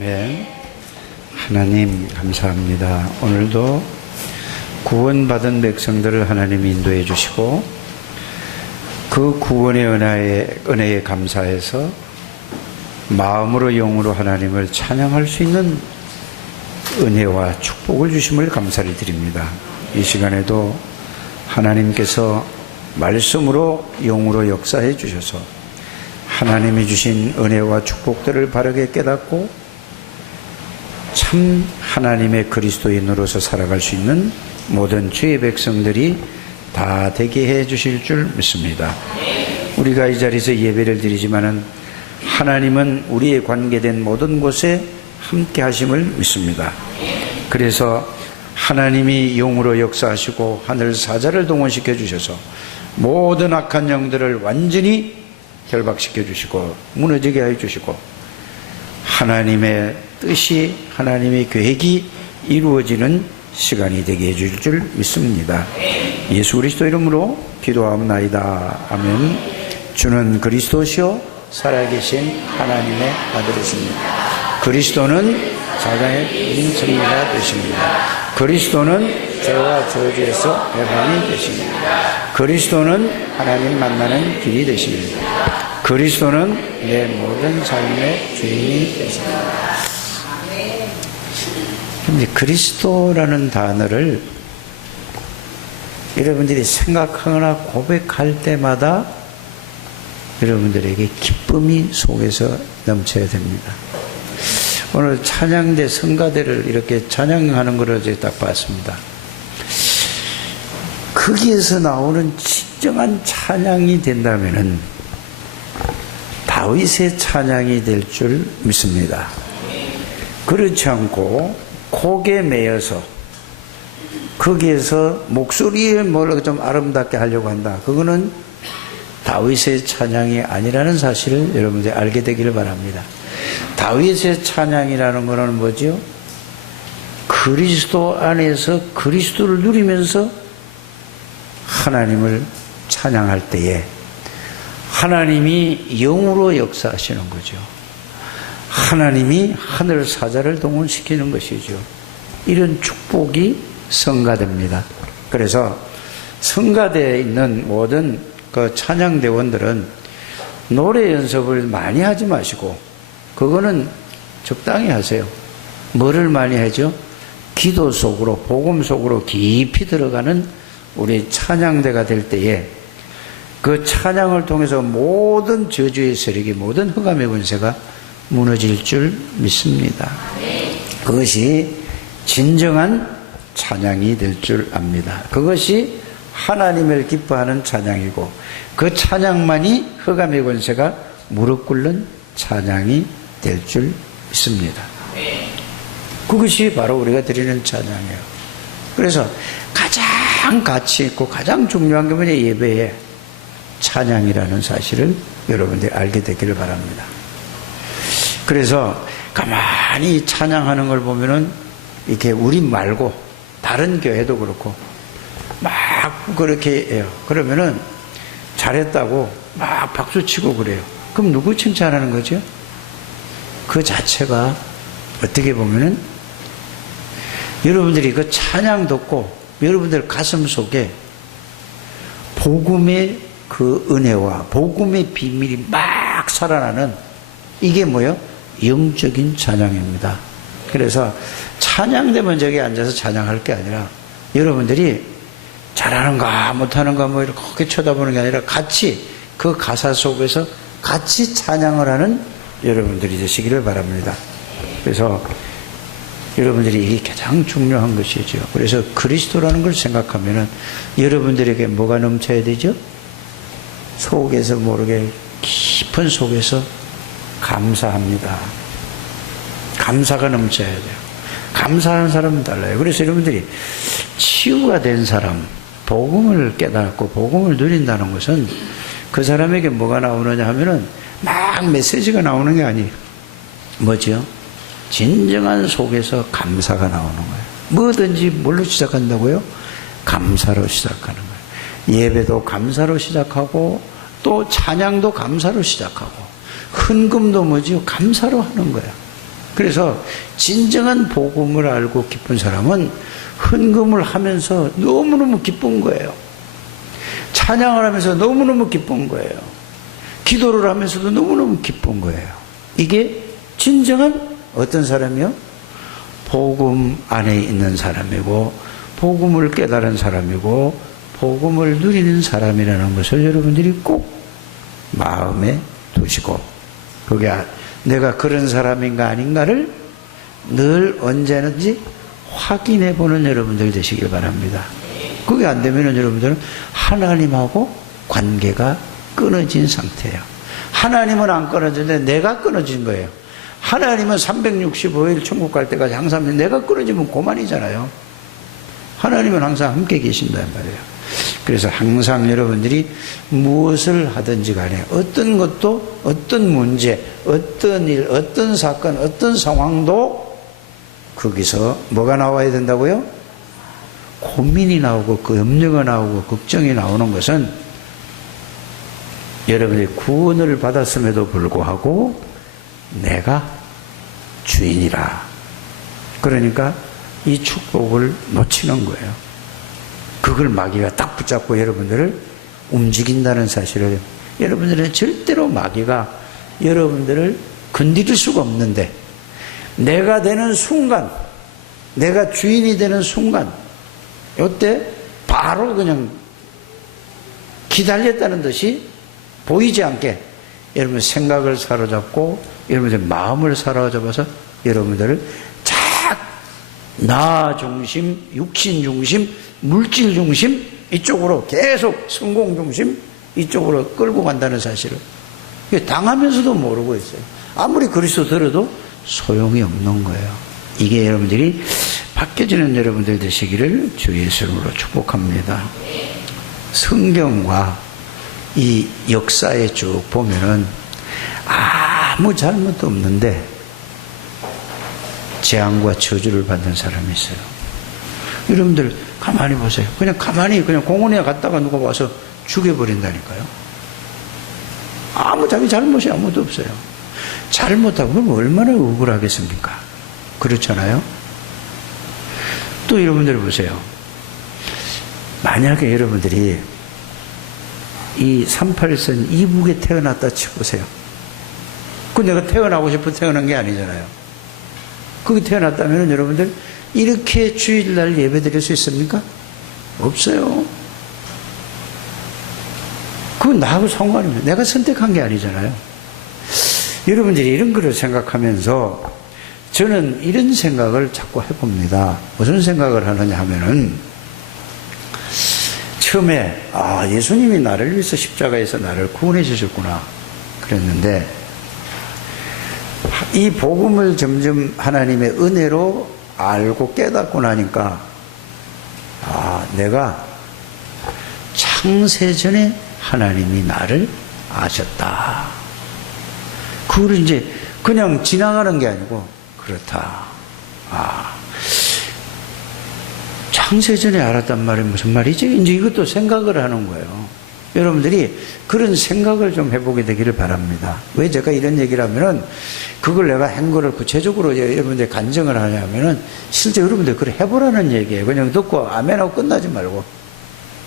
아멘. 하나님 감사합니다. 오늘도 구원받은 백성들을 하나님이 인도해 주시고 그 구원의 은혜에 감사해서 마음으로 영으로 하나님을 찬양할 수 있는 은혜와 축복을 주심을 감사를 드립니다. 이 시간에도 하나님께서 말씀으로 영으로 역사해 주셔서 하나님이 주신 은혜와 축복들을 바르게 깨닫고 참 하나님의 그리스도인으로서 살아갈 수 있는 모든 주의 백성들이 다 되게 해 주실 줄 믿습니다. 우리가 이 자리에서 예배를 드리지만은 하나님은 우리의 관계된 모든 곳에 함께 하심을 믿습니다. 그래서 하나님이 영으로 역사하시고 하늘 사자를 동원시켜 주셔서 모든 악한 영들을 완전히 결박시켜 주시고 무너지게 해 주시고 하나님의 뜻이 하나님의 계획이 이루어지는 시간이 되게 해 주실 줄 믿습니다. 예수 그리스도 이름으로 기도하옵나이다. 아멘. 주는 그리스도시요 살아계신 하나님의 아들이십니다. 그리스도는 사장의 인승리가 되십니다. 그리스도는 죄와 저주에서 해방이 되십니다. 그리스도는 하나님 만나는 길이 되십니다. 그리스도는 내 모든 삶의 주인이 되십니다. 근데 그리스도라는 단어를 여러분들이 생각하거나 고백할 때마다 여러분들에게 기쁨이 속에서 넘쳐야 됩니다. 오늘 찬양대 성가대를 이렇게 찬양하는 걸 어제 딱 봤습니다. 거기에서 나오는 진정한 찬양이 된다면은 다윗의 찬양이 될 줄 믿습니다. 그렇지 않고 곡에 매여서 거기에서 목소리에 뭘 좀 아름답게 하려고 한다. 그거는 다윗의 찬양이 아니라는 사실을 여러분들이 알게 되기를 바랍니다. 다윗의 찬양이라는 것은 뭐죠? 그리스도 안에서 그리스도를 누리면서 하나님을 찬양할 때에 하나님이 영으로 역사하시는 거죠. 하나님이 하늘 사자를 동원시키는 것이죠. 이런 축복이 성가됩니다. 그래서 성가대에 있는 모든 그 찬양대원들은 노래 연습을 많이 하지 마시고 그거는 적당히 하세요. 뭐를 많이 하죠? 기도 속으로 복음 속으로 깊이 들어가는 우리 찬양대가 될 때에 그 찬양을 통해서 모든 저주의 세력이 모든 흑암의 권세가 무너질 줄 믿습니다. 그것이 진정한 찬양이 될 줄 압니다. 그것이 하나님을 기뻐하는 찬양이고 그 찬양만이 흑암의 권세가 무릎 꿇는 찬양이 될 줄 믿습니다. 그것이 바로 우리가 드리는 찬양이에요. 그래서 가장 가치 있고 가장 중요한 게 뭐냐? 예배에 찬양이라는 사실을 여러분들이 알게 되기를 바랍니다. 그래서 가만히 찬양하는 걸 보면은 이렇게 우리 말고 다른 교회도 그렇고 막 그렇게 해요. 그러면은 잘했다고 막 박수치고 그래요. 그럼 누구 칭찬하는 거죠? 그 자체가 어떻게 보면은 여러분들이 그 찬양 듣고 여러분들 가슴 속에 복음의 그 은혜와 복음의 비밀이 막 살아나는 이게 뭐예요? 영적인 찬양입니다. 그래서 찬양되면 저기 앉아서 찬양할 게 아니라 여러분들이 잘하는가 못하는가 뭐 이렇게 쳐다보는 게 아니라 같이 그 가사 속에서 같이 찬양을 하는 여러분들이 되시기를 바랍니다. 그래서 여러분들이 이게 가장 중요한 것이죠. 그래서 그리스도라는 걸 생각하면은 여러분들에게 뭐가 넘쳐야 되죠? 속에서 모르게 깊은 속에서 감사합니다. 감사가 넘쳐야 돼요. 감사하는 사람은 달라요. 그래서 여러분들이 치유가 된 사람, 복음을 깨닫고 복음을 누린다는 것은 그 사람에게 뭐가 나오느냐 하면은 막 메시지가 나오는 게 아니에요. 뭐죠? 진정한 속에서 감사가 나오는 거예요. 뭐든지 뭘로 시작한다고요? 감사로 시작하는 거예요. 예배도 감사로 시작하고 또 찬양도 감사로 시작하고 헌금도 뭐지요? 감사로 하는 거예요. 그래서 진정한 복음을 알고 기쁜 사람은 헌금을 하면서 너무너무 기쁜 거예요. 찬양을 하면서 너무너무 기쁜 거예요. 기도를 하면서도 너무너무 기쁜 거예요. 이게 진정한 어떤 사람이요? 복음 안에 있는 사람이고 복음을 깨달은 사람이고 복음을 누리는 사람이라는 것을 여러분들이 꼭 마음에 두시고, 그게 내가 그런 사람인가 아닌가를 늘 언제든지 확인해 보는 여러분들 되시길 바랍니다. 그게 안 되면 여러분들은 하나님하고 관계가 끊어진 상태예요. 하나님은 안 끊어졌는데 내가 끊어진 거예요. 하나님은 365일 천국 갈 때까지 항상 내가 끊어지면 고만이잖아요. 하나님은 항상 함께 계신단 말이에요. 그래서 항상 여러분들이 무엇을 하든지 간에 어떤 것도, 어떤 문제, 어떤 일, 어떤 사건, 어떤 상황도 거기서 뭐가 나와야 된다고요? 고민이 나오고 그 염려가 나오고 걱정이 나오는 것은 여러분이 구원을 받았음에도 불구하고 내가 주인이라, 그러니까 이 축복을 놓치는 거예요. 그걸 마귀가 딱 붙잡고 여러분들을 움직인다는 사실을, 여러분들은 절대로 마귀가 여러분들을 건드릴 수가 없는데, 내가 되는 순간, 내가 주인이 되는 순간, 이때 바로 그냥 기다렸다는 듯이 보이지 않게 여러분 생각을 사로잡고 여러분들 마음을 사로잡아서 여러분들을 나 중심, 육신 중심, 물질 중심 이쪽으로 계속 성공 중심 이쪽으로 끌고 간다는 사실을 당하면서도 모르고 있어요. 아무리 그리스도 들어도 소용이 없는 거예요. 이게 여러분들이 바뀌어지는 여러분들 되시기를 주 예수 이름으로 축복합니다. 성경과 이 역사에 쭉 보면은 아무 잘못도 없는데 재앙과 저주를 받는 사람이 있어요. 여러분들 가만히 보세요. 그냥 가만히 그냥 공원에 갔다가 누가 와서 죽여버린다니까요. 아무 자기 잘못이 아무도 없어요. 잘못하고 그러면 얼마나 억울하겠습니까? 그렇잖아요. 또 여러분들 보세요. 만약에 여러분들이 이 38선 이북에 태어났다 치보세요. 그 내가 태어나고 싶어 태어난 게 아니잖아요. 거기 태어났다면 여러분들 이렇게 주일날 예배 드릴 수 있습니까? 없어요. 그건 나하고 상관입니다. 내가 선택한 게 아니잖아요. 여러분들이 이런 거를 생각하면서 저는 이런 생각을 자꾸 해봅니다. 무슨 생각을 하느냐 하면은 처음에 예수님이 나를 위해서 십자가에서 나를 구원해 주셨구나 그랬는데 이 복음을 점점 하나님의 은혜로 알고 깨닫고 나니까 내가 창세전에 하나님이 나를 아셨다. 그걸 이제 그냥 지나가는 게 아니고 그렇다. 창세전에 알았단 말이 무슨 말이지? 이제 이것도 생각을 하는 거예요. 여러분들이 그런 생각을 좀 해보게 되기를 바랍니다. 왜 제가 이런 얘기를 하면은 그걸 내가 한 거를 구체적으로 여러분들 간증을 하냐면은 실제 여러분들 그걸 해보라는 얘기예요. 그냥 듣고 아멘하고 끝나지 말고.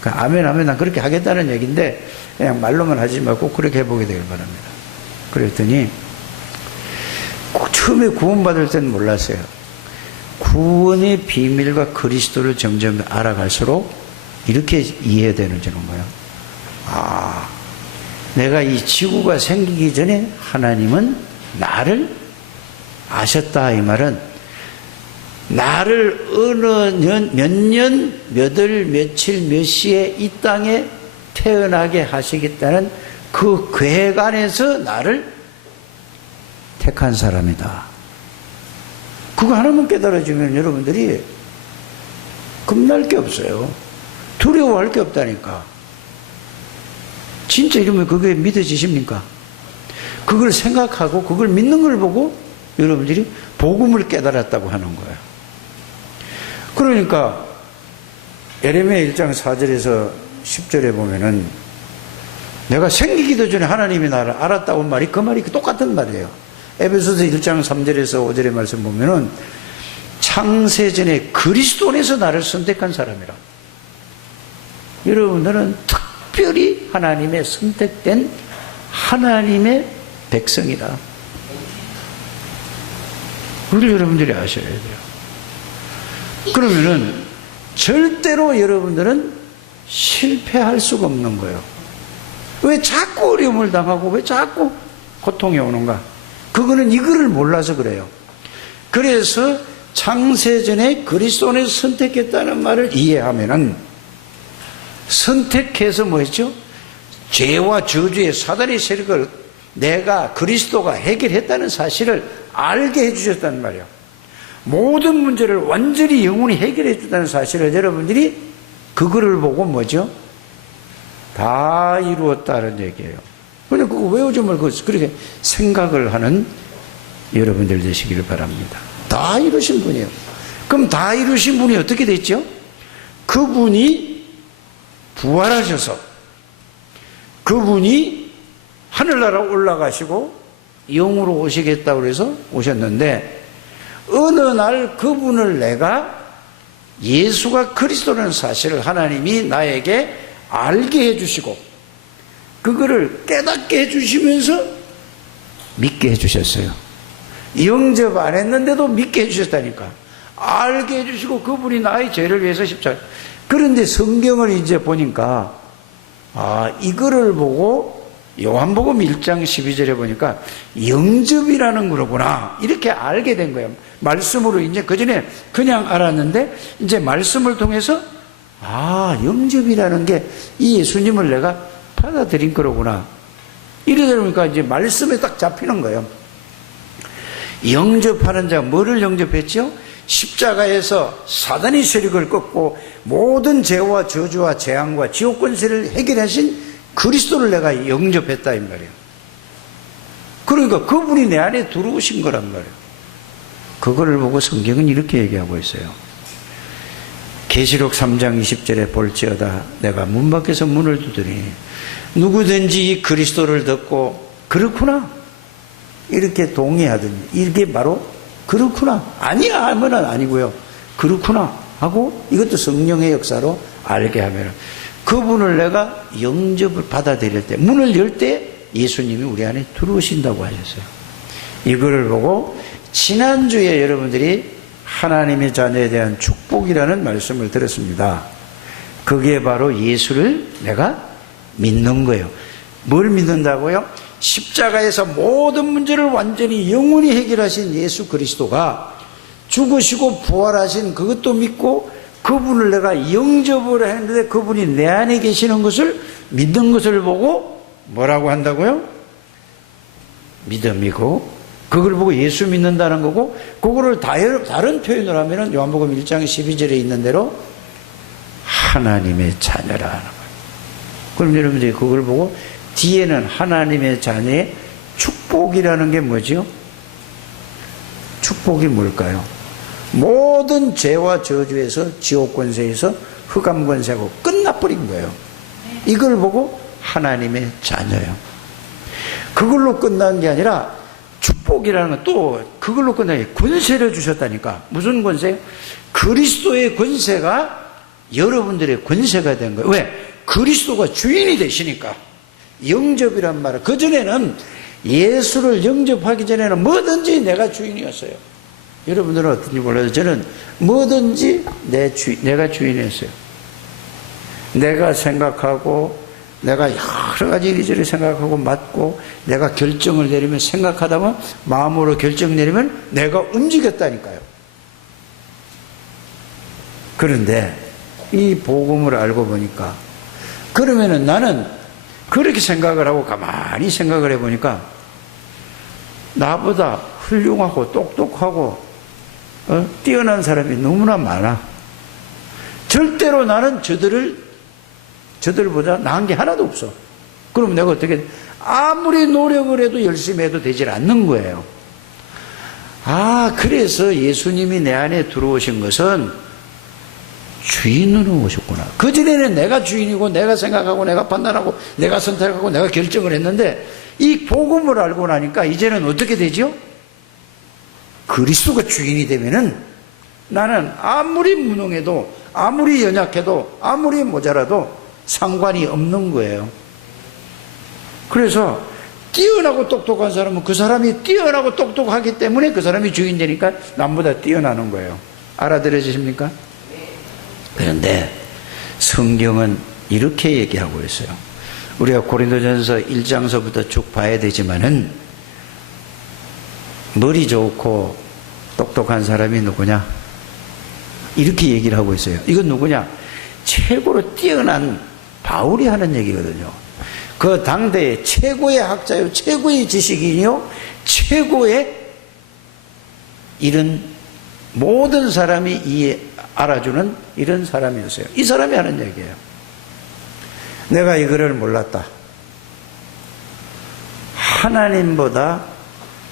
아멘 하면 난 그렇게 하겠다는 얘기인데 그냥 말로만 하지 말고 꼭 그렇게 해보게 되길 바랍니다. 그랬더니 처음에 구원받을 때는 몰랐어요. 구원의 비밀과 그리스도를 점점 알아갈수록 이렇게 이해되는 거예요. 내가 이 지구가 생기기 전에 하나님은 나를 아셨다. 이 말은 나를 어느 몇 년, 몇 월, 며칠, 몇 시에 이 땅에 태어나게 하시겠다는 그 계획 안에서 나를 택한 사람이다. 그거 하나만 깨달아지면 여러분들이 겁날 게 없어요. 두려워할 게 없다니까. 진짜 이러면 그게 믿어지십니까? 그걸 생각하고 그걸 믿는 걸 보고 여러분들이 복음을 깨달았다고 하는 거예요. 그러니까 예레미야 1장 4절에서 10절에 보면은 내가 생기기도 전에 하나님이 나를 알았다고 말이 그 말이 똑같은 말이에요. 에베소서 1장 3절에서 5절의 말씀 보면은 창세전에 그리스도 안에서 나를 선택한 사람이라. 여러분들은 특별히 하나님의 선택된 하나님의 백성이다. 그걸 여러분들이 아셔야 돼요. 그러면은 절대로 여러분들은 실패할 수가 없는 거예요. 왜 자꾸 어려움을 당하고 왜 자꾸 고통이 오는가? 그거는 이거를 몰라서 그래요. 그래서 창세전에 그리스도 안에서 선택했다는 말을 이해하면은 선택해서 뭐였죠? 죄와 저주의 사단의 세력을 내가 그리스도가 해결했다는 사실을 알게 해주셨다는 말이에요. 모든 문제를 완전히 영원히 해결해 주다는 사실을 여러분들이 그거를 보고 뭐죠? 다 이루었다는 얘기예요. 근데 그거 외우점을 그렇게 생각을 하는 여러분들 되시기를 바랍니다. 다 이루신 분이에요. 그럼 다 이루신 분이 어떻게 됐죠? 그분이 부활하셔서 그분이 하늘나라 올라가시고 영으로 오시겠다고 해서 오셨는데 어느 날 그분을 내가 예수가 그리스도라는 사실을 하나님이 나에게 알게 해주시고 그거를 깨닫게 해주시면서 믿게 해주셨어요. 영접 안 했는데도 믿게 해주셨다니까. 알게 해주시고 그분이 나의 죄를 위해서 십자가. 그런데 성경을 이제 보니까 이거를 보고 요한복음 1장 12절에 보니까 영접이라는 거구나 이렇게 알게 된 거예요. 말씀으로 이제 그전에 그냥 알았는데 이제 말씀을 통해서 영접이라는 게 이 예수님을 내가 받아들인 거로구나. 이러다 보니까 이제 말씀에 딱 잡히는 거예요. 영접하는 자가 뭐를 영접했죠? 십자가에서 사단의 세력을 꺾고 모든 죄와 저주와 재앙과 지옥 권세를 해결하신 그리스도를 내가 영접했다 이 말이에요. 그러니까 그분이 내 안에 들어오신 거란 말이에요. 그거를 보고 성경은 이렇게 얘기하고 있어요. 계시록 3장 20절에 볼지어다 내가 문 밖에서 문을 두드리니 누구든지 이 그리스도를 듣고 그렇구나 이렇게 동의하더니 이게 바로 그렇구나 아니야 하면은 아니고요. 그렇구나 하고 이것도 성령의 역사로 알게 하면 그분을 내가 영접을 받아들일 때 문을 열 때 예수님이 우리 안에 들어오신다고 하셨어요. 이거를 보고 지난주에 여러분들이 하나님의 자녀에 대한 축복이라는 말씀을 들었습니다. 그게 바로 예수를 내가 믿는 거예요. 뭘 믿는다고요? 십자가에서 모든 문제를 완전히 영원히 해결하신 예수 그리스도가 죽으시고 부활하신 그것도 믿고 그분을 내가 영접을 했는데 그분이 내 안에 계시는 것을 믿는 것을 보고 뭐라고 한다고요? 믿음이고 그걸 보고 예수 믿는다는 거고 그거를 다른 표현을 하면 요한복음 1장 12절에 있는 대로 하나님의 자녀라 하는 거예요. 그럼 여러분들이 그걸 보고 뒤에는 하나님의 자녀의 축복이라는 게 뭐죠? 축복이 뭘까요? 모든 죄와 저주에서 지옥 권세에서 흑암 권세하고 끝나버린 거예요. 이걸 보고 하나님의 자녀예요. 그걸로 끝난 게 아니라 축복이라는 건 또 그걸로 끝나게 권세를 주셨다니까. 무슨 권세요? 그리스도의 권세가 여러분들의 권세가 된 거예요. 왜? 그리스도가 주인이 되시니까. 영접이란 말은 그전에는 예수를 영접하기 전에는 뭐든지 내가 주인이었어요. 여러분들은 어떤지 몰라도 저는 뭐든지 내가 주인이었어요. 내가 생각하고 내가 여러 가지 이리저리 생각하고 맞고 내가 결정을 내리면 생각하다 보면 마음으로 결정 내리면 내가 움직였다니까요. 그런데 이 복음을 알고 보니까 그러면은 나는 그렇게 생각을 하고 가만히 생각을 해보니까 나보다 훌륭하고 똑똑하고 뛰어난 사람이 너무나 많아. 절대로 나는 저들보다 나은 게 하나도 없어. 그럼 내가 어떻게 아무리 노력을 해도 열심히 해도 되질 않는 거예요. 그래서 예수님이 내 안에 들어오신 것은 주인으로 오셨구나. 그전에는 내가 주인이고 내가 생각하고 내가 판단하고 내가 선택하고 내가 결정을 했는데 이 복음을 알고 나니까 이제는 어떻게 되죠? 그리스도가 주인이 되면은 나는 아무리 무능해도, 아무리 연약해도, 아무리 모자라도 상관이 없는 거예요. 그래서 뛰어나고 똑똑한 사람은 그 사람이 뛰어나고 똑똑하기 때문에 그 사람이 주인 되니까 남보다 뛰어나는 거예요. 알아들어지십니까? 그런데 성경은 이렇게 얘기하고 있어요. 우리가 고린도전서 1장서부터 쭉 봐야 되지만은 머리 좋고 똑똑한 사람이 누구냐? 이렇게 얘기를 하고 있어요. 이건 누구냐? 최고로 뛰어난 바울이 하는 얘기거든요. 그 당대의 최고의 학자요, 최고의 지식인이요, 최고의 이런 모든 사람이 알아주는 이런 사람이었어요. 이 사람이 하는 얘기예요. 내가 이거를 몰랐다.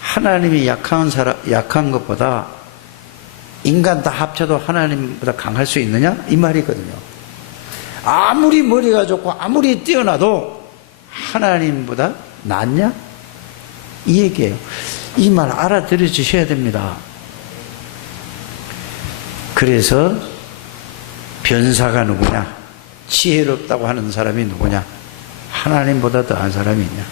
하나님이 약한 것보다 인간 다 합쳐도 하나님보다 강할 수 있느냐? 이 말이거든요. 아무리 머리가 좋고 아무리 뛰어나도 하나님보다 낫냐? 이 얘기예요. 이 말 알아들어 주셔야 됩니다. 그래서 변사가 누구냐? 지혜롭다고 하는 사람이 누구냐? 하나님보다 더한 사람이 있냐?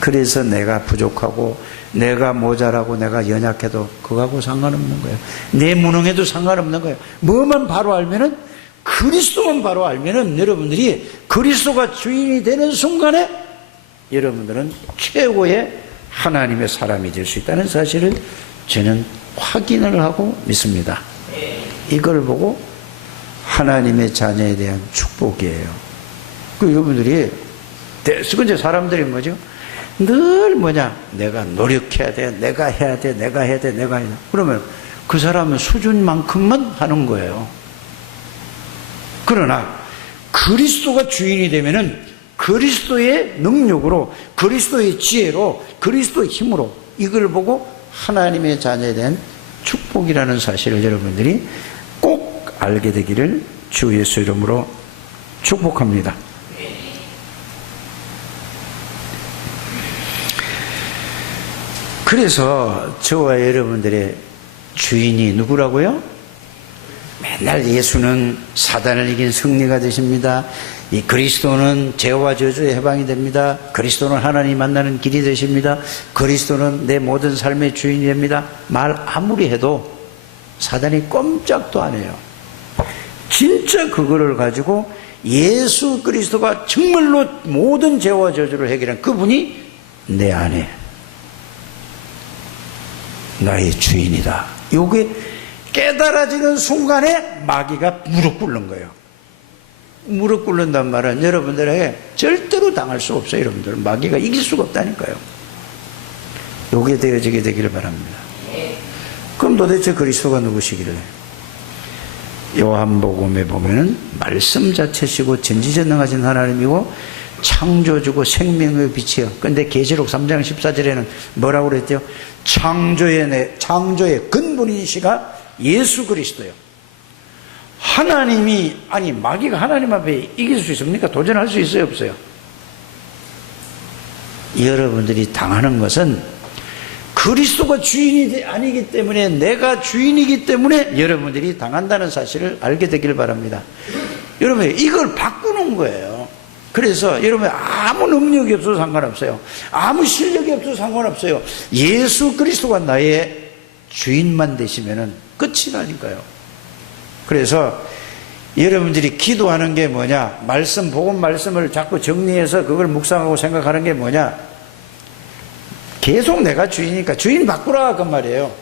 그래서 내가 부족하고 내가 모자라고 내가 연약해도 그거하고 상관없는 거예요. 내 무능해도 상관없는 거예요. 뭐만 바로 알면은, 그리스도만 바로 알면은 여러분들이 그리스도가 주인이 되는 순간에 여러분들은 최고의 하나님의 사람이 될 수 있다는 사실을 저는 확인을 하고 믿습니다. 이걸 보고 하나님의 자녀에 대한 축복이에요. 그 여러분들이 대수근제 사람들이 뭐죠? 늘 내가 노력해야 돼, 내가 해야 돼, 내가 해야 돼, 내가 해야 돼. 그러면 그 사람은 수준만큼만 하는 거예요. 그러나 그리스도가 주인이 되면은 그리스도의 능력으로, 그리스도의 지혜로, 그리스도의 힘으로 이걸 보고 하나님의 자녀에 대한 축복이라는 사실을 여러분들이 꼭 알게 되기를 주 예수 이름으로 축복합니다. 그래서 저와 여러분들의 주인이 누구라고요? 맨날 예수는 사단을 이긴 승리가 되십니다. 이 그리스도는 죄와 저주의 해방이 됩니다. 그리스도는 하나님 만나는 길이 되십니다. 그리스도는 내 모든 삶의 주인이 됩니다. 말 아무리 해도 사단이 꼼짝도 안 해요. 진짜 그거를 가지고 예수 그리스도가 정말로 모든 죄와 저주를 해결한 그분이 내 안에 나의 주인이다. 요게 깨달아지는 순간에 마귀가 무릎 꿇는 거예요. 무릎 꿇는단 말은 여러분들에게 절대로 당할 수 없어요. 여러분들 마귀가 이길 수가 없다니까요. 요게 되어지게 되기를 바랍니다. 그럼 도대체 그리스도가 누구시기를? 요한복음에 보면은 말씀 자체시고 전지전능하신 하나님이고 창조주고 생명의 빛이요. 그런데 계시록 3장 14절에는 뭐라고 그랬죠? 창조의 근본이시가 예수 그리스도요. 하나님이, 아니 마귀가 하나님 앞에 이길 수 있습니까? 도전할 수 있어요, 없어요? 여러분들이 당하는 것은 그리스도가 주인이 아니기 때문에, 내가 주인이기 때문에 여러분들이 당한다는 사실을 알게 되기를 바랍니다. 여러분 이걸 바꾸는 거예요. 그래서 여러분 아무 능력이 없어도 상관없어요. 아무 실력이 없어도 상관없어요. 예수 그리스도가 나의 주인만 되시면은 끝이라니까요. 그래서 여러분들이 기도하는 게 뭐냐? 복음 말씀을 자꾸 정리해서 그걸 묵상하고 생각하는 게 뭐냐? 계속 내가 주인이니까 주인 바꾸라 그 말이에요.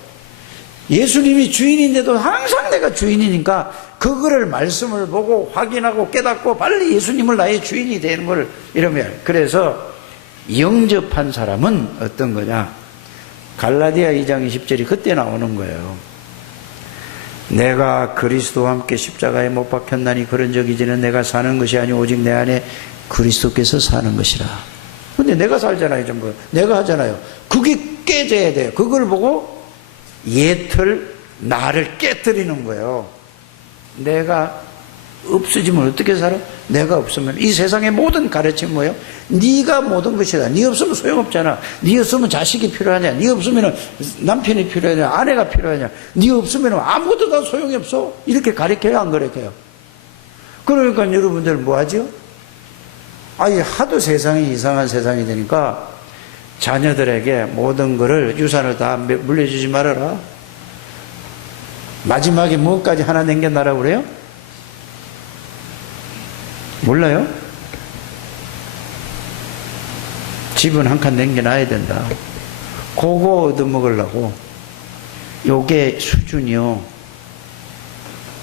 예수님이 주인인데도 항상 내가 주인이니까 그거를 말씀을 보고 확인하고 깨닫고 빨리 예수님을 나의 주인이 되는 걸 이러면, 그래서 영접한 사람은 어떤 거냐? 갈라디아 2장 20절이 그때 나오는 거예요. 내가 그리스도와 함께 십자가에 못 박혔나니 그런적 이제는 내가 사는 것이 아니오 오직 내 안에 그리스도께서 사는 것이라. 근데 내가 살잖아요. 전부 내가 하잖아요. 그게 깨져야 돼요. 그걸 보고 나를 깨뜨리는 거예요. 내가 없어지면 어떻게 살아? 내가 없으면 이 세상의 모든 가르침이 뭐예요? 네가 모든 것이다. 네 없으면 소용없잖아. 네 없으면 자식이 필요하냐? 네 없으면 남편이 필요하냐? 아내가 필요하냐? 네 없으면 아무것도 다 소용이 없어. 이렇게 가르쳐요, 안 가르쳐요? 그러니까 여러분들 뭐 하죠? 아니 하도 세상이 이상한 세상이 되니까 자녀들에게 모든 것을 유산을 다 물려주지 말아라. 마지막에 뭐까지 하나 남겨놔라고 그래요? 몰라요? 집은 한 칸 남겨놔야 된다. 그거 얻어먹으려고. 요게 수준이요.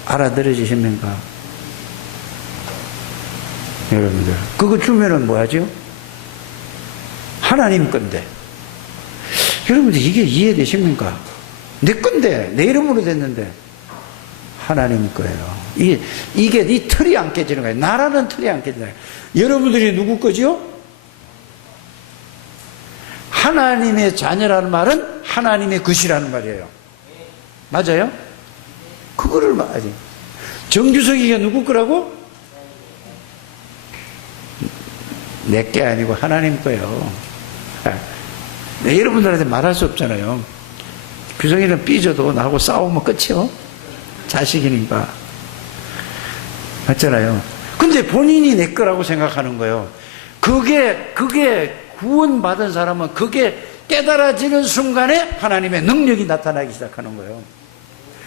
알아들어지십니까? 여러분들. 그거 주면은 뭐 하죠? 하나님 건데. 여러분들 이게 이해되십니까? 내 건데, 내 이름으로 됐는데. 하나님 거예요. 이게 이 틀이 안 깨지는 거예요. 나라는 틀이 안 깨지는 거예요. 여러분들이 누구 거지요? 하나님의 자녀라는 말은 하나님의 것이라는 말이에요. 맞아요? 그거를 말하지. 정규석이가 누구 거라고? 내 게 아니고 하나님 거예요. 네, 여러분들한테 말할 수 없잖아요. 규석이는 삐져도 나하고 싸우면 끝이요. 자식이니까. 맞잖아요. 근데 본인이 내 거라고 생각하는 거예요. 그게 구원받은 사람은 그게 깨달아지는 순간에 하나님의 능력이 나타나기 시작하는 거예요.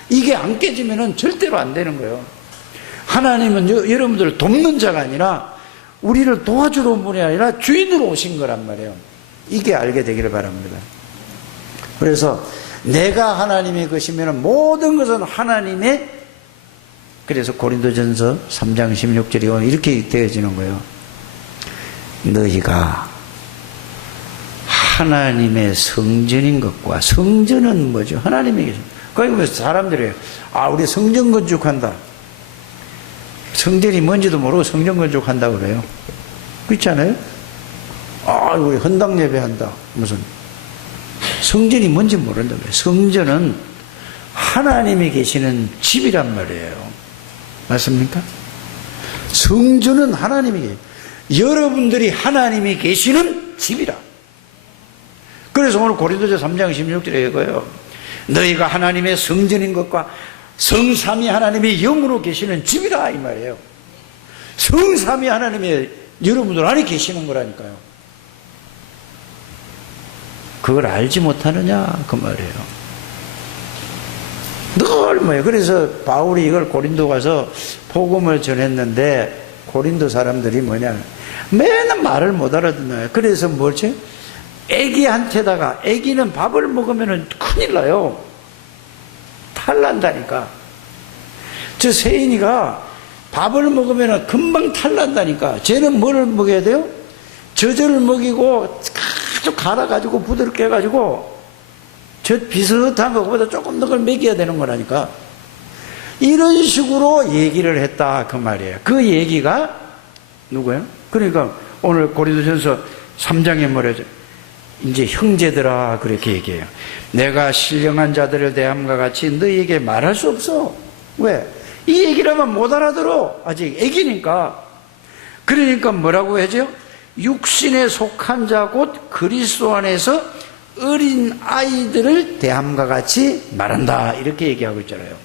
이게 안 깨지면은 절대로 안 되는 거예요. 하나님은 여러분들을 돕는 자가 아니라 우리를 도와주러 온 분이 아니라 주인으로 오신 거란 말이에요. 이게 알게 되기를 바랍니다. 그래서 내가 하나님의 것이면 모든 것은 하나님의, 그래서 고린도전서 3장 16절이 이렇게 되어지는 거예요. 너희가 하나님의 성전인 것과, 성전은 뭐죠? 하나님의 것입니다. 거기 보면 사람들이 우리 성전 건축한다. 성전이 뭔지도 모르고 성전 건축한다고 그래요. 그렇지 않아요? 우리 헌당 예배한다. 무슨 성전이 뭔지 모른다고요. 성전은 하나님이 계시는 집이란 말이에요. 맞습니까? 성전은 하나님이 계시는, 여러분들이 하나님이 계시는 집이라. 그래서 오늘 고린도서 3장 16절에 이거예요. 너희가 하나님의 성전인 것과 성삼위 하나님의 영으로 계시는 집이라 이 말이에요. 성삼위 하나님의 여러분들 안에 계시는 거라니까요. 그걸 알지 못하느냐 그 말이에요. 늘 뭐예요. 그래서 바울이 이걸 고린도 가서 복음을 전했는데 고린도 사람들이 뭐냐, 맨날 말을 못 알아듣나요. 그래서 뭐지? 애기한테다가, 애기는 밥을 먹으면 큰일 나요. 탈난다니까. 저 세인이가 밥을 먹으면 금방 탈난다니까. 쟤는 뭐를 먹여야 돼요? 젖을 먹이고 아주 갈아가지고 부드럽게 해가지고 젖 비슷한 것보다 조금 더 걸 먹여야 되는 거라니까. 이런 식으로 얘기를 했다 그 말이에요. 그 얘기가 누구예요? 그러니까 오늘 고린도전서 3장에 뭐라죠? 이제 형제들아 그렇게 얘기해요. 내가 신령한 자들을 대함과 같이 너희에게 말할 수 없어. 왜? 이 얘기를 하면 못 알아들어. 아직 애기니까. 그러니까 뭐라고 하죠? 육신에 속한 자 곧 그리스도 안에서 어린 아이들을 대함과 같이 말한다. 이렇게 얘기하고 있잖아요.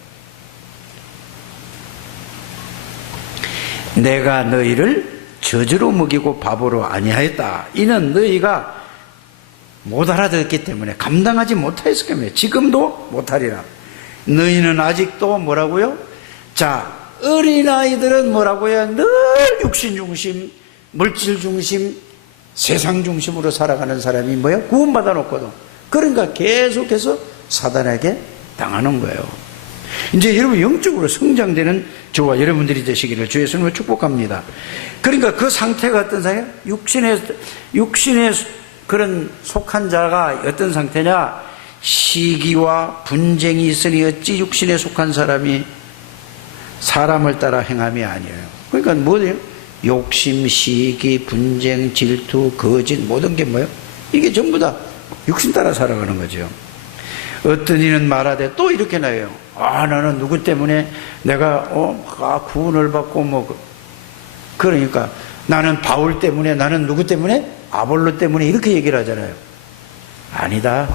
내가 너희를 젖으로 먹이고 밥으로 아니하였다. 이는 너희가 못 알아듣기 때문에, 감당하지 못하였을 겁니다. 지금도 못하리라. 너희는 아직도 뭐라고요? 자, 어린아이들은 뭐라고요? 늘 육신 중심, 물질 중심, 세상 중심으로 살아가는 사람이 뭐예요? 구원받아 놓거든. 그러니까 계속해서 사단에게 당하는 거예요. 이제 여러분 영적으로 성장되는 저와 여러분들이 되시기를 주의 이름으로 축복합니다. 그러니까 그 상태가 어떤 상태예요? 육신의 그런 속한 자가 어떤 상태냐? 시기와 분쟁이 있으니 어찌 육신에 속한 사람이 사람을 따라 행함이 아니에요. 그러니까 뭐예요? 욕심, 시기, 분쟁, 질투, 거짓, 모든 게 뭐예요? 이게 전부 다 육신 따라 살아가는 거죠. 어떤 이는 말하되 또 이렇게 나요. 나는 누구 때문에 내가 구원을 받고 그러니까 나는 바울 때문에, 나는 누구 때문에? 아볼로 때문에 이렇게 얘기를 하잖아요. 아니다.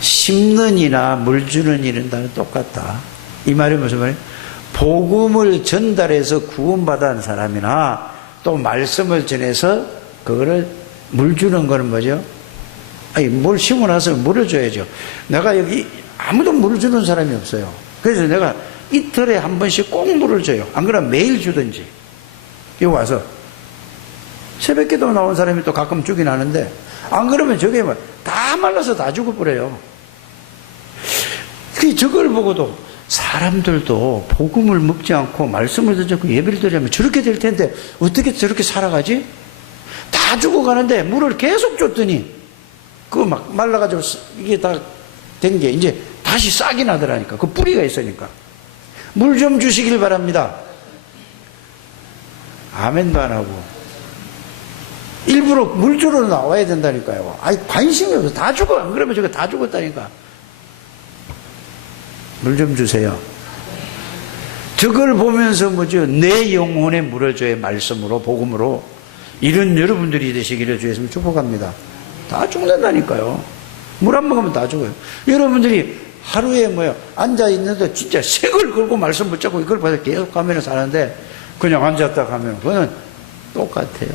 심는 이나 물 주는 일은 다 똑같다. 이 말이 무슨 말이에요? 복음을 전달해서 구원받은 사람이나 또 말씀을 전해서 그거를 물 주는 거는 뭐죠? 뭘 심어놔서 물을 줘야죠. 내가 여기 아무도 물을 주는 사람이 없어요. 그래서 내가 이틀에 한 번씩 꼭 물을 줘요. 안 그러면 매일 주든지. 여기 와서 새벽기도 나온 사람이 또 가끔 주긴 하는데, 안 그러면 저게 다 말라서 다 죽어버려요. 저걸 보고도 사람들도 복음을 먹지 않고 말씀을 듣지 않고 예배를 드리면 저렇게 될 텐데 어떻게 저렇게 살아가지? 다 죽어가는데 물을 계속 줬더니 그거 막 말라가지고 이게 다 된 게 이제 다시 싹이 나더라니까. 그 뿌리가 있으니까. 물 좀 주시길 바랍니다. 아멘도 안 하고 일부러 물 주러 나와야 된다니까요. 관심이 없어. 다 죽어. 안 그러면 저거 다 죽었다니까. 물 좀 주세요. 저걸 보면서 뭐죠? 내 영혼에 물을 줘야 말씀으로, 복음으로. 이런 여러분들이 되시기를 주 예수님 축복합니다. 다 죽는다니까요. 물 안 먹으면 다 죽어요. 여러분들이 하루에 앉아 있는데 진짜 색을 걸고 말씀 붙잡고 이걸 봐서 계속 가면 사는데 그냥 앉았다 가면 그거는 똑같아요.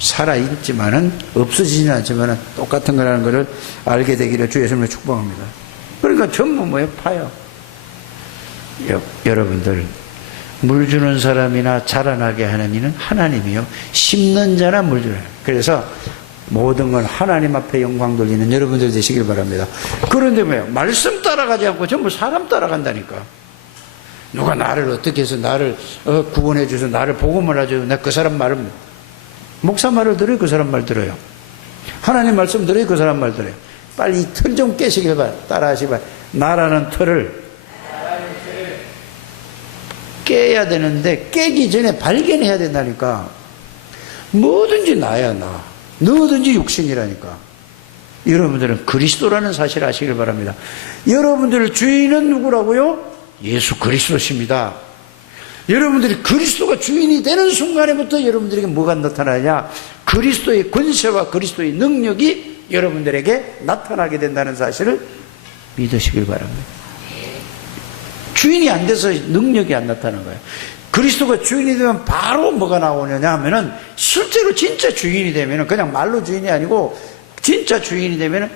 살아있지만은 없어지지는 않지만은 똑같은 거라는 것을 알게 되기를 주 예수님을 축복합니다. 그러니까 전부 파요. 여러분들, 물 주는 사람이나 자라나게 하는 이는 하나님이요. 심는 자나 물 주는. 그래서 모든 건 하나님 앞에 영광 돌리는 여러분들 되시길 바랍니다. 그런데 말씀 따라가지 않고 전부 사람 따라간다니까. 누가 나를 어떻게 해서 나를 구원해 줘서 나를 복음을 해줘서 내가 그 사람 말을, 목사 말을 들어요? 그 사람 말 들어요? 하나님 말씀 들어요? 그 사람 말 들어요? 빨리 이 틀 좀 깨시길 바랍니다. 따라하시기 바랍니다. 나라는 틀을 깨야 되는데 깨기 전에 발견해야 된다니까. 뭐든지 나야 나. 뭐든지 육신이라니까. 여러분들은 그리스도라는 사실을 아시길 바랍니다. 여러분들의 주인은 누구라고요? 예수 그리스도십니다. 여러분들이 그리스도가 주인이 되는 순간에부터 여러분들에게 뭐가 나타나냐? 그리스도의 권세와 그리스도의 능력이 여러분들에게 나타나게 된다는 사실을 믿으시길 바랍니다. 주인이 안 돼서 능력이 안 나타나는 거예요. 그리스도가 주인이 되면 바로 뭐가 나오느냐 하면은 실제로 진짜 주인이 되면은 그냥 말로 주인이 아니고 진짜 주인이 되면은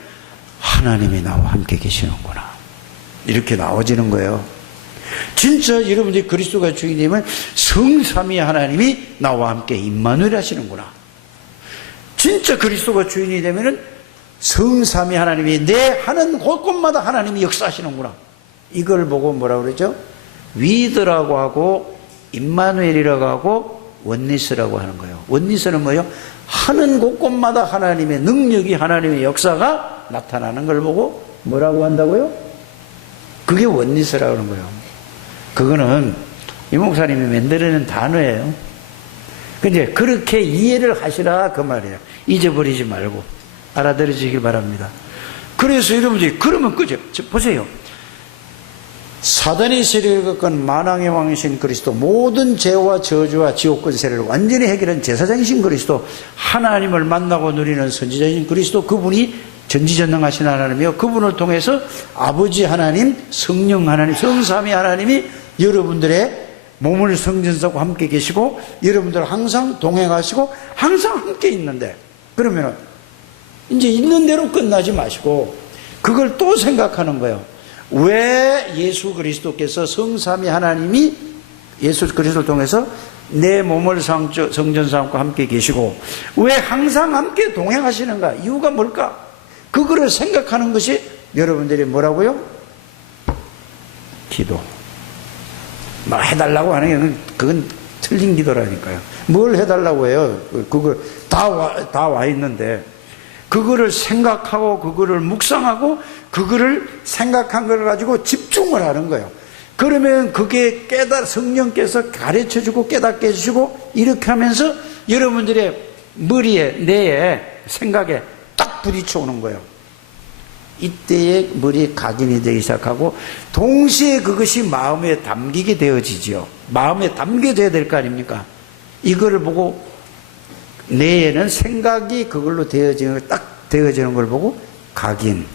하나님이 나와 함께 계시는구나. 이렇게 나와지는 거예요. 진짜 여러분들이 그리스도가 주인이 되면 성삼위 하나님이 나와 함께 임마누엘 하시는구나. 진짜 그리스도가 주인이 되면은 성삼위 하나님이 내 하는 곳곳마다 하나님이 역사하시는구나. 이걸 보고 뭐라고 그러죠? 위드라고 하고 임마누엘이라고 하고 원리스라고 하는 거예요. 원리스는 뭐예요? 하는 곳곳마다 하나님의 능력이, 하나님의 역사가 나타나는 걸 보고 뭐라고 한다고요? 그게 원리스라고 하는 거예요. 그거는 이 목사님이 만들어낸 단어예요. 근데 그렇게 이해를 하시라 그 말이에요. 잊어버리지 말고 알아들으시길 바랍니다. 그래서 여러분들이 그러면 그죠? 보세요. 사단의 세력을 꺾은 만왕의 왕이신 그리스도, 모든 죄와 저주와 지옥 권세를 완전히 해결한 제사장이신 그리스도, 하나님을 만나고 누리는 선지자이신 그리스도, 그분이 전지전능하신 하나님이요, 그분을 통해서 아버지 하나님, 성령 하나님, 성삼위 하나님이 여러분들의 몸을 성전하고 함께 계시고 여러분들 항상 동행하시고 항상 함께 있는데, 그러면 이제 있는 대로 끝나지 마시고 그걸 또 생각하는 거예요. 왜 예수 그리스도께서 성삼위 하나님이 예수 그리스도를 통해서 내 몸을 성전 삼고 함께 계시고 왜 항상 함께 동행하시는가? 이유가 뭘까? 그거를 생각하는 것이 여러분들이 뭐라고요? 기도. 뭐 해달라고 하는 게 그건 틀린 기도라니까요. 뭘 해달라고 해요? 그걸 다 와 있는데 그거를 생각하고 그거를 묵상하고 그거를 생각한 걸 가지고 집중을 하는 거예요. 그러면 그게 성령께서 가르쳐주고 깨닫게 해주시고 이렇게 하면서 여러분들의 머리에, 뇌에, 생각에 딱 부딪혀 오는 거예요. 이때에 머리에 각인이 되기 시작하고 동시에 그것이 마음에 담기게 되어지죠. 마음에 담겨져야 될 거 아닙니까? 이거를 보고 뇌에는 생각이 그걸로 되어지는 딱 되어지는 걸 보고 각인.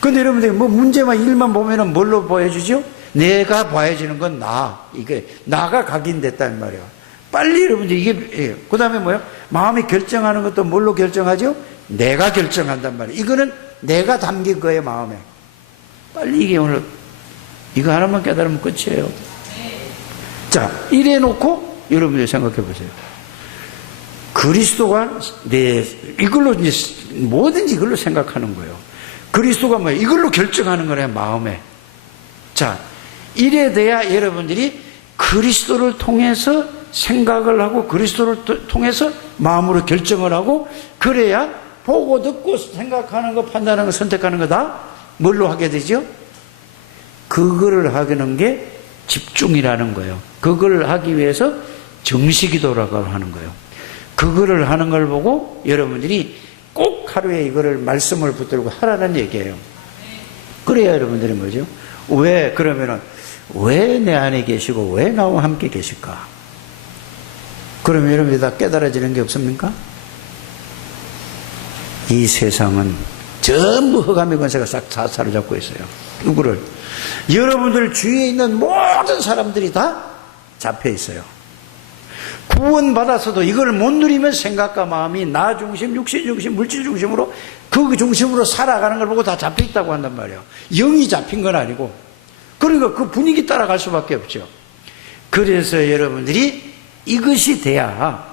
근데 여러분들이 뭐 문제만 일만 보면은 뭘로 보여주죠? 내가 봐야지는 건 나. 이게 나가 각인됐단 말이야. 빨리 여러분들 이게 그 다음에 뭐요? 마음이 결정하는 것도 뭘로 결정하죠? 내가 결정한단 말이야. 이거는 내가 담긴 거예요, 마음에. 빨리 이게 오늘 이거 하나만 깨달으면 끝이에요. 자, 이래 놓고 여러분들 생각해 보세요. 그리스도가 이걸로 이제 뭐든지 이걸로 생각하는 거예요. 그리스도가 뭐예요? 이걸로 결정하는 거예요, 마음에. 자, 이래 돼야 여러분들이 그리스도를 통해서 생각을 하고 그리스도를 통해서 마음으로 결정을 하고 그래야 보고 듣고 생각하는 거 판단하는 거 선택하는 거 다 뭘로 하게 되죠? 그거를 하는 게 집중이라는 거예요. 그거를 하기 위해서 정시기도라고 하는 거예요. 그거를 하는 걸 보고 여러분들이 꼭 하루에 이거를 말씀을 붙들고 하라는 얘기예요. 그래야 여러분들이 뭐죠? 왜 그러면은 왜 내 안에 계시고 왜 나와 함께 계실까? 그러면 여러분들이 다 깨달아지는 게 없습니까? 이 세상은 전부 흑암의 권세가 싹 다 사로잡고 있어요. 누구를? 여러분들 주위에 있는 모든 사람들이 다 잡혀 있어요. 구원받아서도 이걸 못 누리면 생각과 마음이 나 중심, 육신 중심, 물질 중심으로 그 중심으로 살아가는 걸 보고 다 잡혀 있다고 한단 말이에요. 영이 잡힌 건 아니고. 그러니까 그 분위기 따라갈 수밖에 없죠. 그래서 여러분들이 이것이 돼야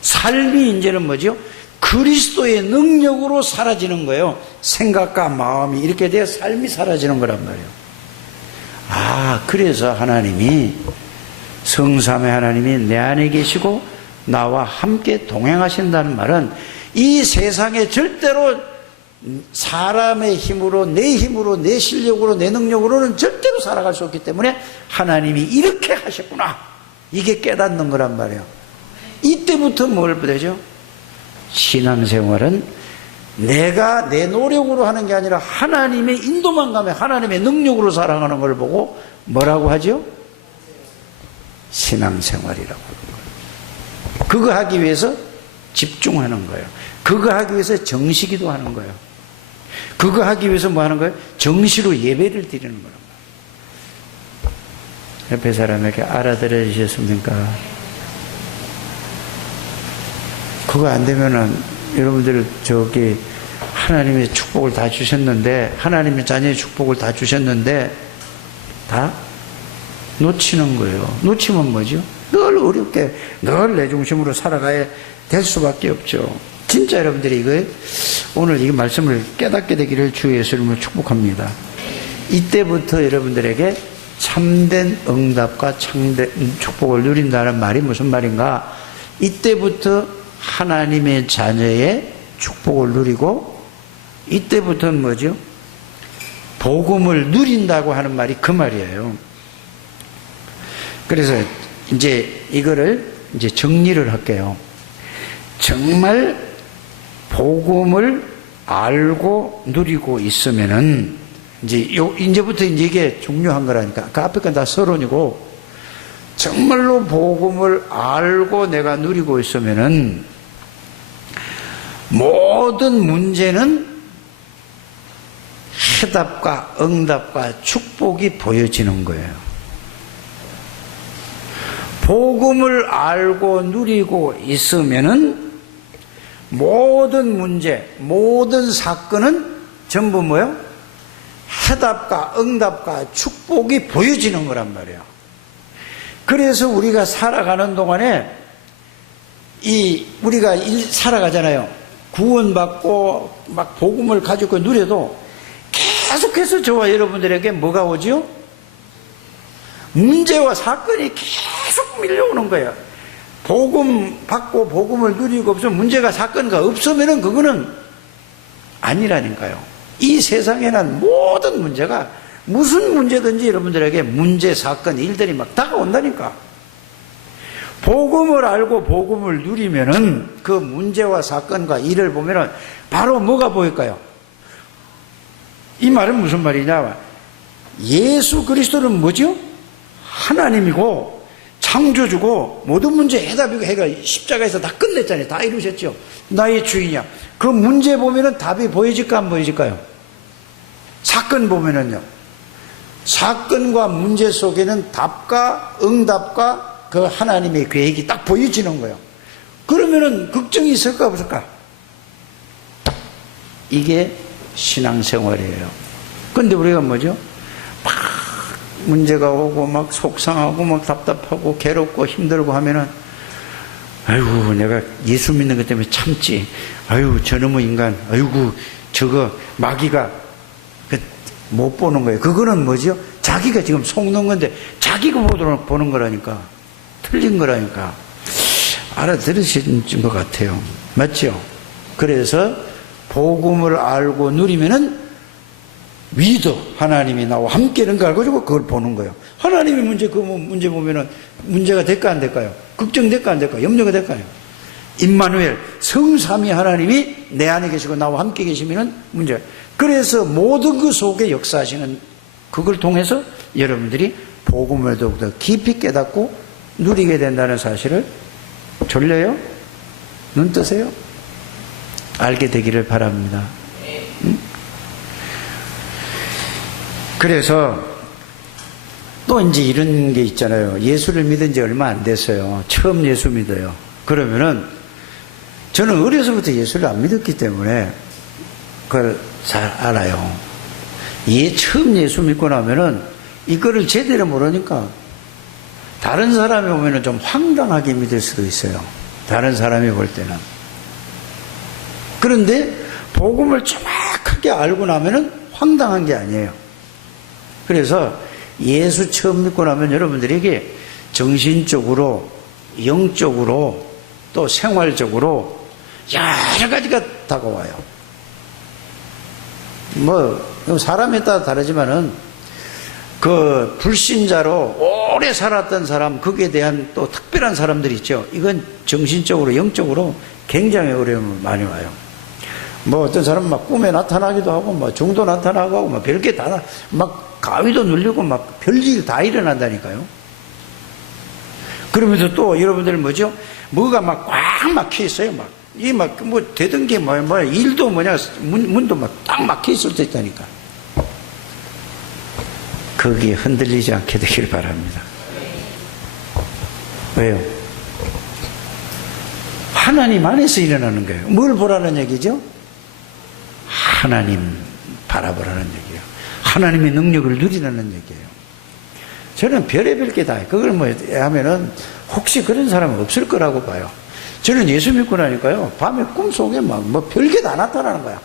삶이 이제는 뭐죠? 그리스도의 능력으로 사라지는 거예요. 생각과 마음이 이렇게 돼야 삶이 사라지는 거란 말이에요. 아, 그래서 하나님이 성삼의 하나님이 내 안에 계시고 나와 함께 동행하신다는 말은 이 세상에 절대로 사람의 힘으로 내 힘으로 내 실력으로 내 능력으로는 절대로 살아갈 수 없기 때문에 하나님이 이렇게 하셨구나, 이게 깨닫는 거란 말이에요. 이때부터 뭘 되죠? 신앙생활은 내가 내 노력으로 하는 게 아니라 하나님의 인도만 가면 하나님의 능력으로 살아가는 걸 보고 뭐라고 하죠? 신앙생활이라고 하는 거예요. 그거 하기 위해서 집중하는 거예요. 그거 하기 위해서 정시기도 하는 거예요. 그거 하기 위해서 뭐 하는 거예요? 정시로 예배를 드리는 거란 말이에요. 옆에 사람에게 알아들어 주셨습니까? 그거 안 되면은 여러분들 저기 하나님의 축복을 다 주셨는데, 하나님의 자녀의 축복을 다 주셨는데 다 놓치는 거예요. 놓치면 뭐죠? 늘 어렵게 늘 내 중심으로 살아가야 될 수밖에 없죠. 진짜 여러분들이 이거 오늘 이 말씀을 깨닫게 되기를 주 예수님을 축복합니다. 이때부터 여러분들에게 참된 응답과 참된 축복을 누린다는 말이 무슨 말인가? 이때부터 하나님의 자녀의 축복을 누리고, 이때부터는 뭐죠? 복음을 누린다고 하는 말이 그 말이에요. 그래서 이제 이거를 이제 정리를 할게요. 정말 복음을 알고 누리고 있으면은 이제부터 이게 중요한 거라니까. 그 앞에 건 다 서론이고, 정말로 복음을 알고 내가 누리고 있으면은 모든 문제는 해답과 응답과 축복이 보여지는 거예요. 복음을 알고 누리고 있으면은 모든 문제, 모든 사건은 전부 뭐요? 해답과 응답과 축복이 보여지는 거란 말이에요. 그래서 우리가 살아가는 동안에 우리가 살아가잖아요. 구원받고 막 복음을 가지고 누려도 계속해서 저와 여러분들에게 뭐가 오죠? 문제와 사건이 계속 밀려오는 거예요. 복음 받고 복음을 누리고 없으면 문제가 사건과 없으면은 그거는 아니라니까요. 이 세상에는 모든 문제가 무슨 문제든지 여러분들에게 문제, 사건, 일들이 막 다가온다니까. 복음을 알고 복음을 누리면은 그 문제와 사건과 일을 보면은 바로 뭐가 보일까요? 이 말은 무슨 말이냐? 예수 그리스도는 뭐죠? 하나님이고 창조주고 모든 문제 해답이고 해가 십자가에서 다 끝냈잖아요. 다 이루셨죠. 나의 주인이야. 그 문제 보면은 답이 보여질까 안 보여질까요? 사건 보면은요. 사건과 문제 속에는 답과 응답과 그 하나님의 계획이 딱 보여지는 거예요. 그러면은 걱정이 있을까 없을까? 이게 신앙생활이에요. 근데 우리가 뭐죠? 막 문제가 오고 막 속상하고 막 답답하고 괴롭고 힘들고 하면은 아이고 내가 예수 믿는 것 때문에 참지. 아이고 저놈의 인간. 아이고 저거 마귀가 못 보는 거예요. 그거는 뭐죠? 자기가 지금 속는 건데 자기가 보는 거라니까. 틀린 거라니까. 알아들으신 것 같아요. 맞죠? 그래서 복음을 알고 누리면은 위도 하나님이 나와 함께는 걸 가지고 그걸 보는 거예요. 하나님이 문제 보면은 문제가 될까 안 될까요? 걱정될까 안 될까요? 염려가 될까요? 임마누엘 성삼위 하나님이 내 안에 계시고 나와 함께 계시면은 문제. 그래서 모든 그 속에 역사하시는 그걸 통해서 여러분들이 복음을 더욱더 깊이 깨닫고 누리게 된다는 사실을 졸려요? 눈 뜨세요? 알게 되기를 바랍니다. 그래서 또 이제 이런 게 있잖아요. 예수를 믿은 지 얼마 안 됐어요. 처음 예수 믿어요. 그러면은 저는 어려서부터 예수를 안 믿었기 때문에 그걸 잘 알아요. 처음 예수 믿고 나면은 이거를 제대로 모르니까 다른 사람이 오면은 좀 황당하게 믿을 수도 있어요. 다른 사람이 볼 때는. 그런데 복음을 정확하게 알고 나면은 황당한 게 아니에요. 그래서 예수 처음 믿고 나면 여러분들에게 정신적으로, 영적으로, 또 생활적으로 여러 가지가 다가와요. 사람에 따라 다르지만은 그 불신자로 오래 살았던 사람, 거기에 대한 또 특별한 사람들이 있죠. 이건 정신적으로, 영적으로 굉장히 어려움이 많이 와요. 어떤 사람은 막 꿈에 나타나기도 하고, 정도 나타나고 하고, 별게 다, 가위도 눌리고, 별일 다 일어난다니까요. 그러면서 또 여러분들 뭐죠? 뭐가 꽉 막혀 있어요. 되던 게 일도 문도 딱 막혀 있을 때 있다니까. 거기에 흔들리지 않게 되길 바랍니다. 왜요? 하나님 안에서 일어나는 거예요. 뭘 보라는 얘기죠? 하나님 바라보라는 얘기예요. 하나님의 능력을 누리라는 얘기예요. 저는 별의별 게 다, 그걸 하면은 혹시 그런 사람은 없을 거라고 봐요. 저는 예수 믿고 나니까요, 밤에 꿈속에 별게 다 나타나는 거야.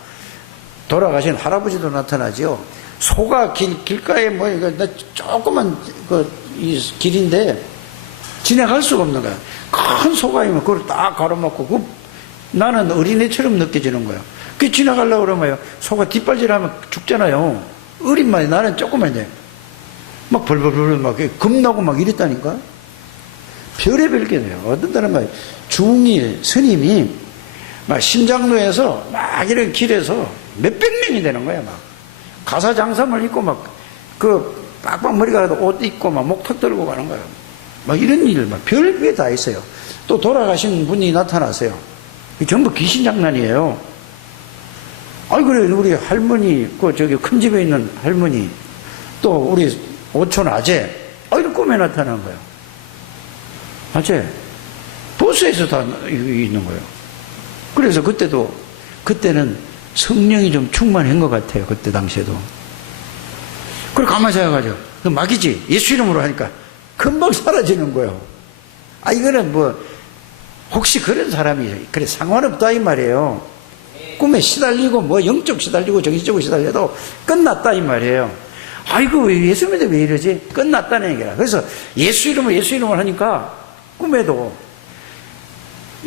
돌아가신 할아버지도 나타나지요. 소가 길가에 조그만 이 길인데 지나갈 수가 없는 거야. 큰 소가 있으면 그걸 딱 가로막고 나는 어린애처럼 느껴지는 거야. 그 지나가려고 그러면 소가 뒷발질하면 죽잖아요. 어린 말이 나는 조그만데 벌벌벌 겁나고 이랬다니까. 별의별 게 돼요. 어떤 때는 중이 스님이 신장로에서 이런 길에서 몇백 명이 되는 거야. 가사 장삼을 입고 빡빡 머리가 옷 입고 목탁 들고 가는 거예요. 이런 일 별게 다 있어요. 또 돌아가신 분이 나타나세요. 전부 귀신 장난이에요. 그래 우리 할머니 큰 집에 있는 할머니 또 우리 오촌 아재 이런 꿈에 나타난 거예요. 아재 버스에서 다 있는 거예요. 그래서 그때는 성령이 좀 충만한 것 같아요. 그때 당시에도. 그래 가만히 생각하죠. 그 막이지. 예수 이름으로 하니까 금방 사라지는 거예요. 이거는 혹시 그런 사람이 그래 상관없다 이 말이에요. 꿈에 시달리고 영적 시달리고 정신적으로 시달려도 끝났다 이 말이에요. 아이고 예수 믿어 왜 이러지? 끝났다는 얘기라. 그래서 예수 이름을 하니까 꿈에도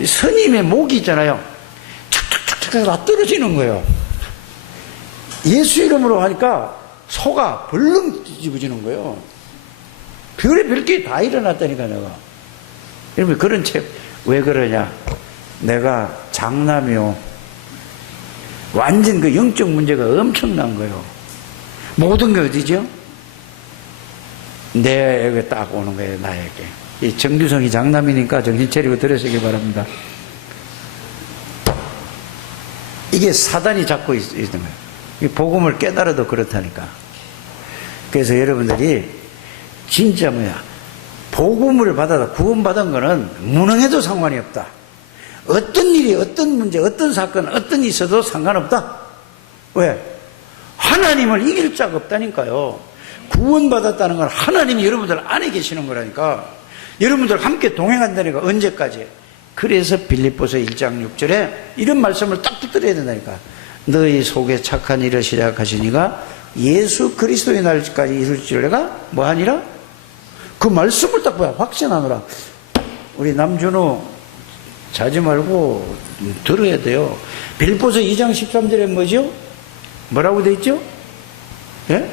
스님의 목이 있잖아요. 착착착착 다 떨어지는 거예요. 예수 이름으로 하니까 소가 벌렁 뒤집어지는 거예요. 별의 게 다 일어났다니까 내가. 여러분 그런 책 왜 그러냐? 내가 장남이요. 완전 그 영적 문제가 엄청난 거예요. 모든 게 어디죠? 내게 딱 오는 거예요, 나에게. 이 정규성이 장남이니까 정신 차리고 들으시기 바랍니다. 이게 사단이 잡고 있는 거예요. 이 복음을 깨달아도 그렇다니까. 그래서 여러분들이 진짜 복음을 받아서 구원받은 거는 무능해도 상관이 없다. 어떤 일이, 어떤 문제, 어떤 사건, 어떤 일이 있어도 상관없다. 왜? 하나님을 이길 자가 없다니까요. 구원받았다는 건 하나님이 여러분들 안에 계시는 거라니까. 여러분들 함께 동행한다니까. 언제까지? 그래서 빌립보서 1장 6절에 이런 말씀을 딱 붙들어야 된다니까. 너희 속에 착한 일을 시작하시니가 예수 그리스도의 날까지 이룰 줄 내가 뭐하니라? 그 말씀을 딱 봐야 확신하노라. 우리 남준호 자지 말고 들어야 돼요. 빌립보서 2장 13절에 뭐죠? 뭐라고 돼 있죠? 예?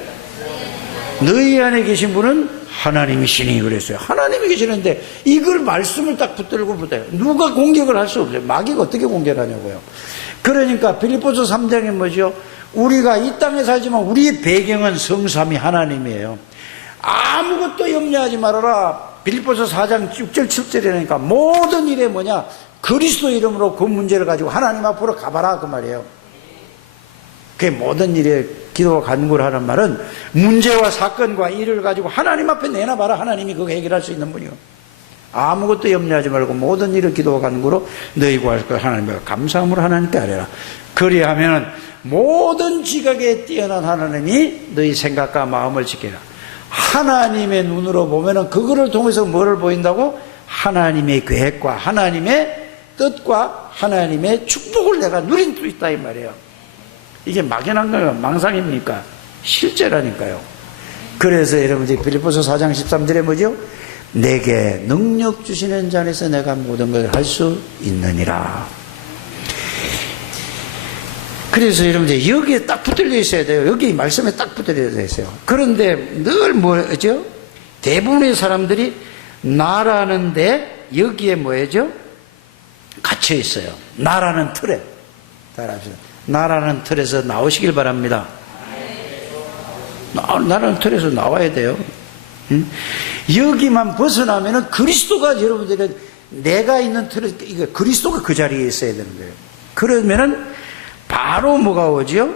너희 안에 계신 분은 하나님이시니 그랬어요. 하나님이 계시는데 이걸 말씀을 딱 붙들고 붙어요. 누가 공격을 할 수 없어요. 마귀가 어떻게 공격하냐고요. 그러니까 빌립보서 3장에 뭐죠? 우리가 이 땅에 살지만 우리의 배경은 성삼위 하나님이에요. 아무것도 염려하지 말아라. 빌립보서 4장 6절 7절이니까 모든 일에 뭐냐? 그리스도 이름으로 그 문제를 가지고 하나님 앞으로 가봐라 그 말이에요. 그게 모든 일에 기도와 간구를 하는 말은 문제와 사건과 일을 가지고 하나님 앞에 내놔봐라. 하나님이 그거 해결할 수 있는 분이요. 아무것도 염려하지 말고 모든 일을 기도와 간구로 너희 구할 것 하나님과 감사함으로 하나님께 아뢰라. 그리하면 모든 지각에 뛰어난 하나님이 너희 생각과 마음을 지키라. 하나님의 눈으로 보면은 그거를 통해서 뭐를 보인다고? 하나님의 계획과 하나님의 뜻과 하나님의 축복을 내가 누릴 수 있다 이 말이에요. 이게 막연한 거예요. 망상입니까? 실제라니까요. 그래서 여러분들이 빌립보서 4장 13절에 뭐죠? 내게 능력 주시는 자 안에서 내가 모든 걸 할 수 있느니라. 그래서 여러분들 여기에 딱 붙들려 있어야 돼요. 여기 말씀에 딱 붙들려 있어요. 그런데 늘 뭐죠? 대부분의 사람들이 나라는데 여기에 뭐죠? 갇혀 있어요. 나라는 틀에. 나라는 틀에서 나오시길 바랍니다. 나라는 틀에서 나와야 돼요. 여기만 벗어나면은 그리스도가 여러분들은 내가 있는 틀에 그리스도가 그 자리에 있어야 되는 거예요. 그러면은 바로 뭐가 오죠?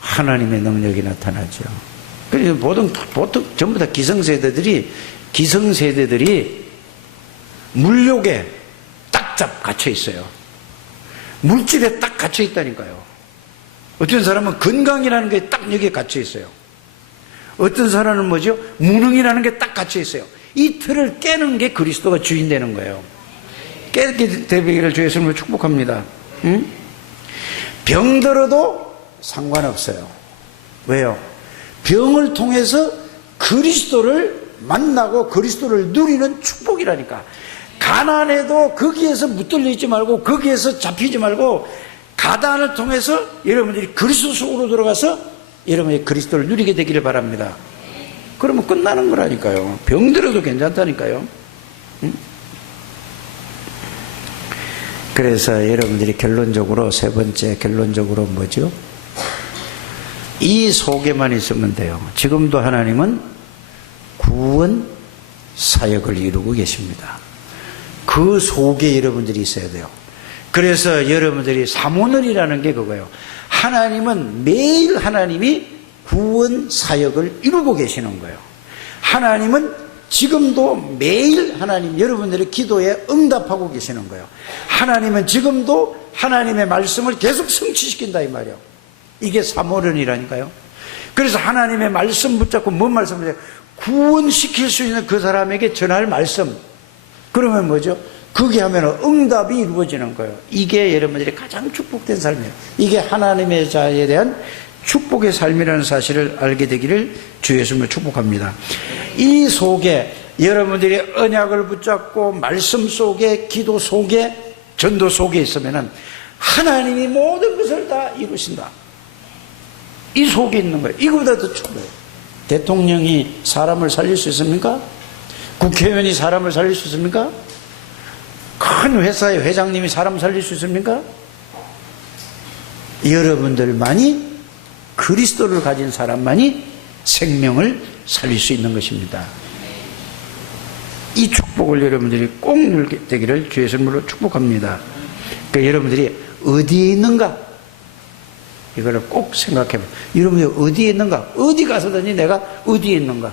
하나님의 능력이 나타나죠. 그래서 보통 전부 다 기성세대들이 물욕에 딱 갇혀 있어요. 물질에 딱 갇혀 있다니까요. 어떤 사람은 건강이라는 게 딱 여기에 갇혀 있어요. 어떤 사람은 뭐죠? 무능이라는 게 딱 갇혀 있어요. 이 틀을 깨는 게 그리스도가 주인 되는 거예요. 깨게 되기를 주 예수님을 축복합니다. 응? 병들어도 상관없어요. 왜요? 병을 통해서 그리스도를 만나고 그리스도를 누리는 축복이라니까. 가난해도 거기에서 붙들려 있지 말고 거기에서 잡히지 말고 가난을 통해서 여러분들이 그리스도 속으로 들어가서 여러분이 그리스도를 누리게 되기를 바랍니다. 그러면 끝나는 거라니까요. 병들어도 괜찮다니까요. 응? 그래서 여러분들이 결론적으로 세 번째 결론적으로 뭐죠? 이 속에만 있으면 돼요. 지금도 하나님은 구원 사역을 이루고 계십니다. 그 속에 여러분들이 있어야 돼요. 그래서 여러분들이 사모늘이라는 게 그거예요. 하나님은 매일 하나님이 구원 사역을 이루고 계시는 거예요. 하나님은 지금도 매일 하나님 여러분들의 기도에 응답하고 계시는 거예요. 하나님은 지금도 하나님의 말씀을 계속 성취시킨다 이 말이에요. 이게 사모련이라니까요. 그래서 하나님의 말씀 붙잡고 뭔 말씀을 구원시킬 수 있는 그 사람에게 전할 말씀. 그러면 뭐죠? 그게 하면 응답이 이루어지는 거예요. 이게 여러분들이 가장 축복된 삶이에요. 이게 하나님의 자에 대한 축복의 삶이라는 사실을 알게 되기를 주 예수님을 축복합니다. 이 속에 여러분들이 언약을 붙잡고 말씀 속에 기도 속에 전도 속에 있으면 하나님이 모든 것을 다 이루신다. 이 속에 있는 거예요. 이거보다 더 축복해요. 대통령이 사람을 살릴 수 있습니까? 국회의원이 사람을 살릴 수 있습니까? 큰 회사의 회장님이 사람 살릴 수 있습니까? 여러분들만이 그리스도를 가진 사람만이 생명을 살릴 수 있는 것입니다. 이 축복을 여러분들이 꼭 누리게 되기를 주의 이름으로 축복합니다. 그러니까 여러분들이 어디에 있는가? 이거를 꼭 생각해봐. 여러분이 어디에 있는가? 어디 가서든지 내가 어디에 있는가?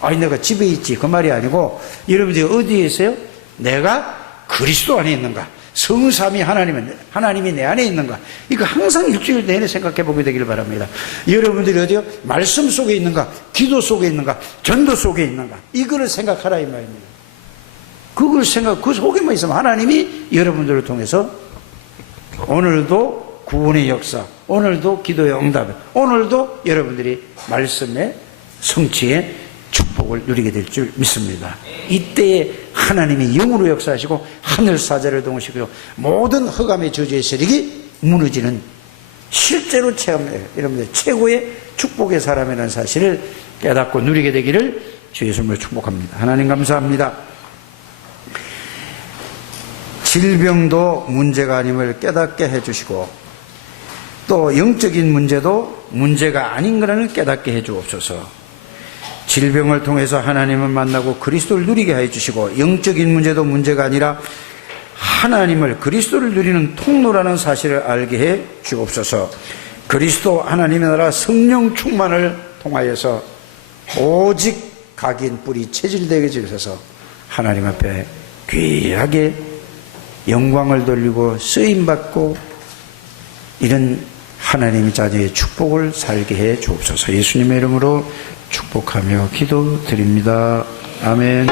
아니, 내가 집에 있지. 그 말이 아니고, 여러분들이 어디에 있어요? 내가 그리스도 안에 있는가? 성삼위 하나님이 내 안에 있는가? 이거 항상 일주일 내내 생각해 보게 되기를 바랍니다. 여러분들이 어디요? 말씀 속에 있는가? 기도 속에 있는가? 전도 속에 있는가? 이거를 생각하라 이 말입니다. 그 속에만 있으면 하나님이 여러분들을 통해서 오늘도 구원의 역사, 오늘도 기도의 응답, 오늘도 여러분들이 말씀의 성취의 축복을 누리게 될 줄 믿습니다. 이때에 하나님이 영으로 역사하시고 하늘 사자를 동시고 모든 흑암의 저주의 세력이 무너지는 실제로 체험해요. 여러분들 최고의 축복의 사람이라는 사실을 깨닫고 누리게 되기를 주 예수님을 축복합니다. 하나님 감사합니다. 질병도 문제가 아님을 깨닫게 해주시고 또 영적인 문제도 문제가 아닌 거라는 깨닫게 해주옵소서. 질병을 통해서 하나님을 만나고 그리스도를 누리게 해주시고 영적인 문제도 문제가 아니라 하나님을 그리스도를 누리는 통로라는 사실을 알게 해 주옵소서. 그리스도 하나님의 나라 성령 충만을 통하여서 오직 각인 뿌리 체질되게 주셔서 하나님 앞에 귀하게 영광을 돌리고 쓰임받고 이런 하나님의 자녀의 축복을 살게 해 주옵소서. 예수님의 이름으로 축복하며 기도드립니다. 아멘.